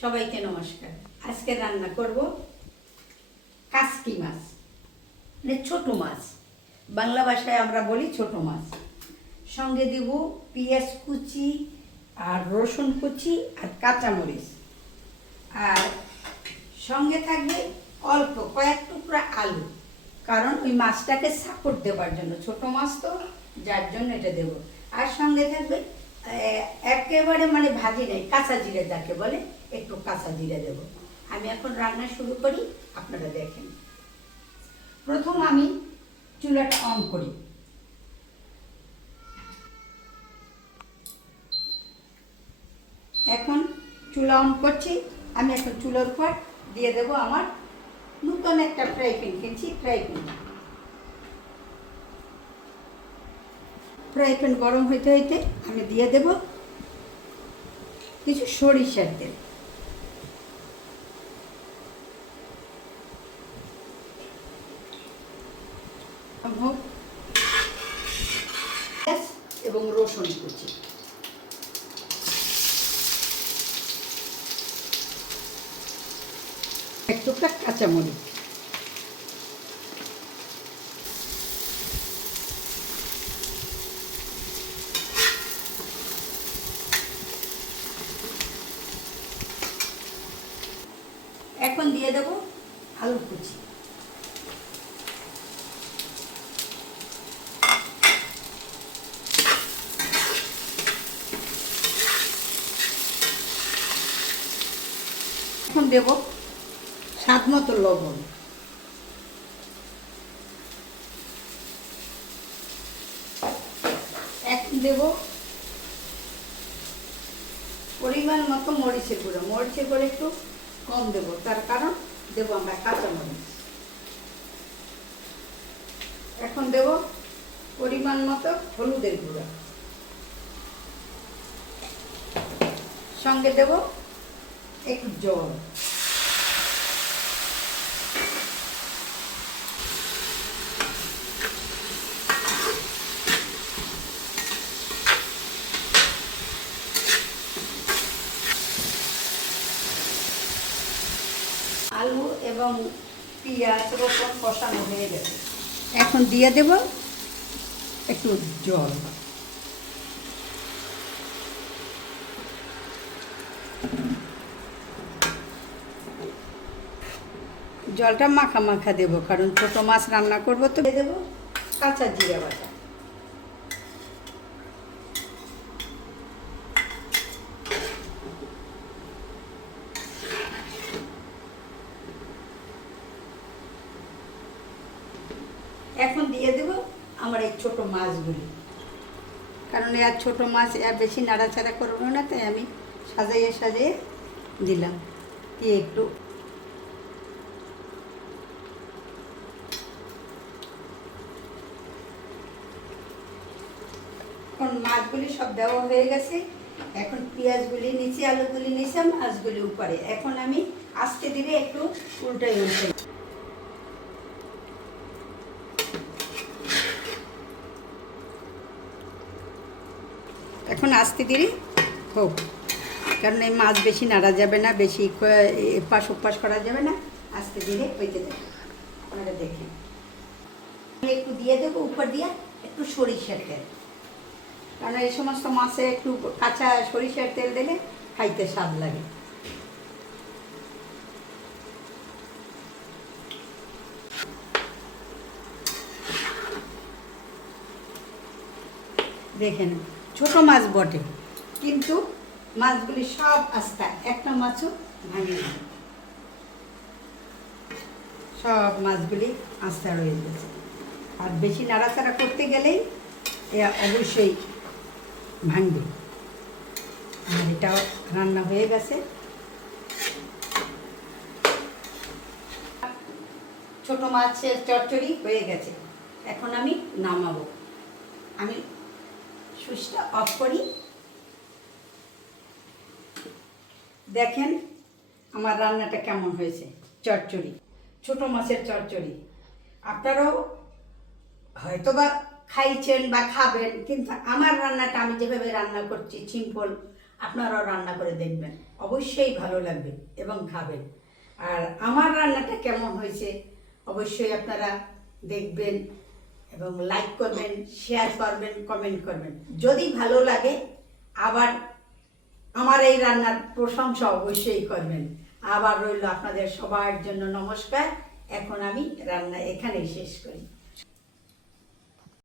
সবাইকে নমস্কার। আজকে রান্না করব কাসকি মাছ, মানে ছোট মাছ। বাংলা ভাষায় আমরা বলি ছোট মাছ। সঙ্গে দেব পেঁয়াজ কুচি আর রসুন কুচি আর কাঁচামরিচ, আর সঙ্গে থাকবে অল্প কয়েক টুকরা আলু, কারণ ওই মাছটাকে সাপোর্ট দেওয়ার জন্য। ছোট মাছ তো, যার জন্য এটা দেব। আর সঙ্গে থাকবে একেবারে মানে ভাজি নেই, কাঁচা জিরে যাকে বলে, একটু কাঁচা জিরে দেব। আমি এখন রান্না শুরু করি, আপনারা দেখেন। প্রথম আমি চুলাটা অন করি। এখন চুলা অন করছি। আমি এখন চুলার উপর দিয়ে দেব আমার নতুন একটা ফ্রাই প্যান কিনছি, ফ্রাই প্যান গরম হইতে হইতে আমি দিয়ে দেব কিছু সরিষার তেল। এবং রসুন কুচি, এক টুকরা কাঁচামরিচ, এখন দিয়ে দেব আলু কুচি, এখন দেব স্বাদ মতো লবণ, এখন দেব পরিমাণ মতো মরিচের গুঁড়ো। মরিচের গুঁড়ো একটু কম দেব, তার কারণ দেব আমরা কাঁচামরিচ। এখন দেব পরিমাণ মতো হলুদের গুঁড়ো, সঙ্গে দেব একটু জল। আলু এবং পেঁয়াজ রসুন কষানো হয়ে গেছে, এখন দিয়ে দেব একটু জল। জলটা মাখা মাখা দেবো, কারণ ছোট মাছ রান্না করবো তো। দিয়ে দেবো কাঁচা জিরা বাটা, এখন দিয়ে দেব আমার এই ছোট মাছগুলি, কারণ এর ছোট মাছ এর বেশি নাড়াচাড়া করবো না, তাই আমি সাজাইয়ে সাজিয়ে দিলাম। দিয়ে একটু এখন মাছগুলি সব দেওয়া হয়ে গেছে। এখন পেঁয়াজগুলি নিচে, আলুগুলি নিচে, মাছগুলি উপরে। এখন আমি আস্তে ধীরে একটু উল্টাই উল্টাই, এখন আস্তে ধীরে হোক, কারণ এই মাছ বেশি নাড়া যাবে না, বেশি এপাশ ওপাশ করা যাবে না। আস্তে ধীরে হইতে দেবে, আপনারা দেখেন। একটু দিয়ে দেবো উপর দিয়ে একটু সরিষার তেল, কারণ এই সমস্ত মাছে একটু কাঁচা সরিষার তেল দিলে খাইতে স্বাদ লাগে। দেখেন ছোট মাছ বটে, কিন্তু মাছগুলি সব আস্তা, একটা মাছও ভাঙে না, সব মাছগুলি আস্তা রয়ে গেছে। আর বেশি নাড়াচাড়া করতে গেলেই অবশ্যই ভাঙবে। আর এটাও রান্না হয়ে গেছে, ছোট মাছের চচ্চড়ি হয়ে গেছে। এখন আমি নামাবো। আমি সুইচটা অফ করি। দেখেন আমার রান্নাটা কেমন হয়েছে। চচ্চড়ি, ছোট মাছের চচ্চড়ি। আপনারাও হয়তোবা খাইছেন বা খাবেন, কিন্তু আমার রান্নাটা আমি যেভাবে রান্না করছি সিম্পল, আপনারাও রান্না করে দেখবেন, অবশ্যই ভালো লাগবে এবং খাবেন। আর আমার রান্নাটা কেমন হয়েছে অবশ্যই আপনারা দেখবেন এবং লাইক করবেন, শেয়ার করবেন, কমেন্ট করবেন। যদি ভালো লাগে আবার আমার এই রান্নার প্রশংসা অবশ্যই করবেন। আবার রইল আপনাদের সবার জন্য নমস্কার। এখন আমি রান্না এখানেই শেষ করি।